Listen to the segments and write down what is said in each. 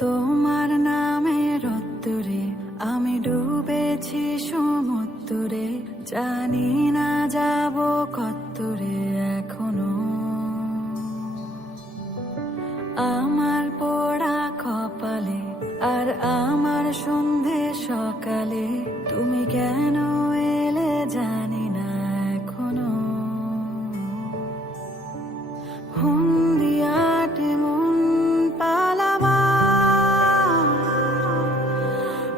তোমার নামের রোদ্দুরে আমি ডুবেছি সমুদ্রে, জানি না যাব কতদূরে এখনো। আমার পোড়া কপালে আর আমার সন্ধে সকালে তুমি কেন এলে জানি না এখনো। হুন্দিয়াটে মন পালাবা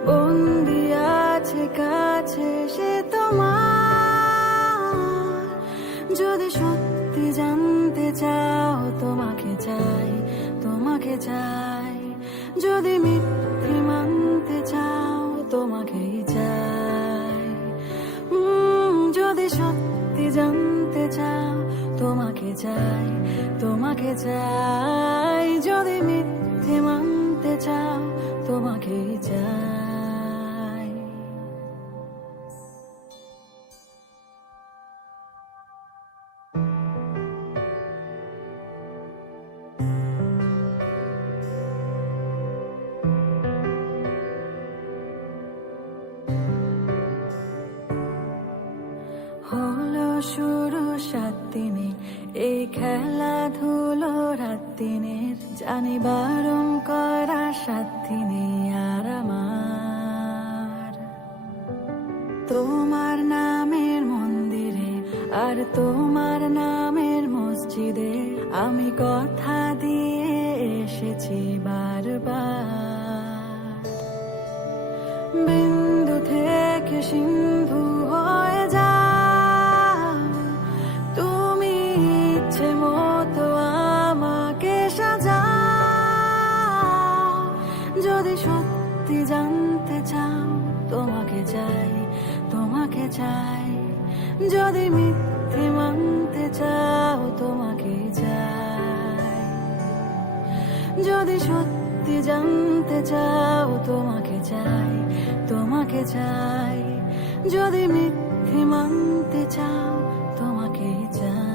বন্দি আছে কাছে সে তোমার। যদি সত্যি জানতে চাও তোমাকে চাই, তোমাকে চাই। যদি মিথ্যে মানতে চাও তোমাকেই চাই। যদি সত্যি জানতে চাও তোমাকে চাই, তোমাকে চাই। যদি মিথ্যে মানতে চাও তোমাকেই চাই। হলো শুরু 7 দিনে এই খেলাধুলো রাত দিনের, জানি বারণ করা 7 দিনে আর আমার। তোমার নামের মন্দিরে আর তোমার নামের মসজিদে আমি কথা দিয়ে এসেছি বারবার। বিন্দু থেকে সিন্ধু হয়ে যা তুমি, ইচ্ছে মতো আমাকে সাজাও। যদি সত্যি জানতে চাও তোমাকে চাই, তোমাকে চাই। যদি মিথ্যে মানতে চাও তোমাকে চাই। যদি সত্যি জানতে চাও তোমাকে চাই, তোমাকে চাই। যদি মিথ্যে মানতে চাও তোমাকে চাই।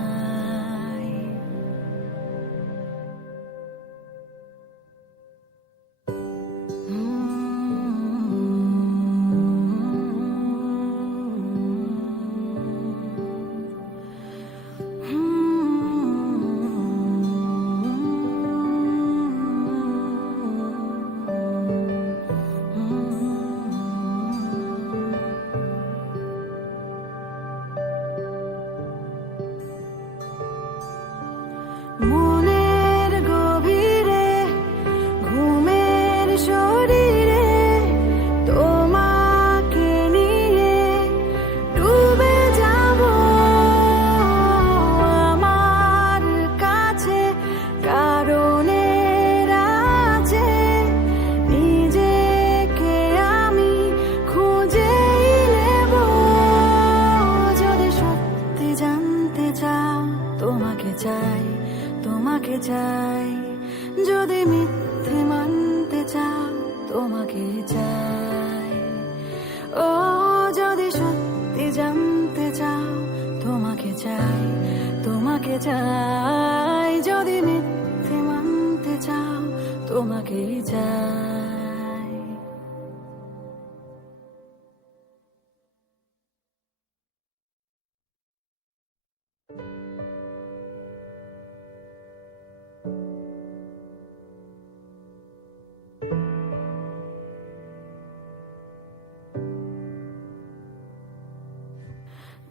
মনের গভীরে ঘুমের শরীরে তোমাকে নিয়ে ডুবে যাব আমার কাছে। কারণের আছে নিজেকে আমি খুঁজেই নেব। যদি সত্যি জানতে চাও তোমাকে চাই, তোমাকে চাই। যদি মিথ্যে মানতে চাও তোমাকে চাই। ও যদি সত্যি জানতে চাও তোমাকে চাই, তোমাকে চাই। যদি মিথ্যে মানতে চাও তোমাকে চাই।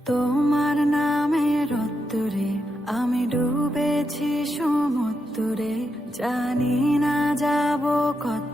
তোমার নামের রোদ্দুরে আমি ডুবেছি সমুদ্রে, জানি না যাব কত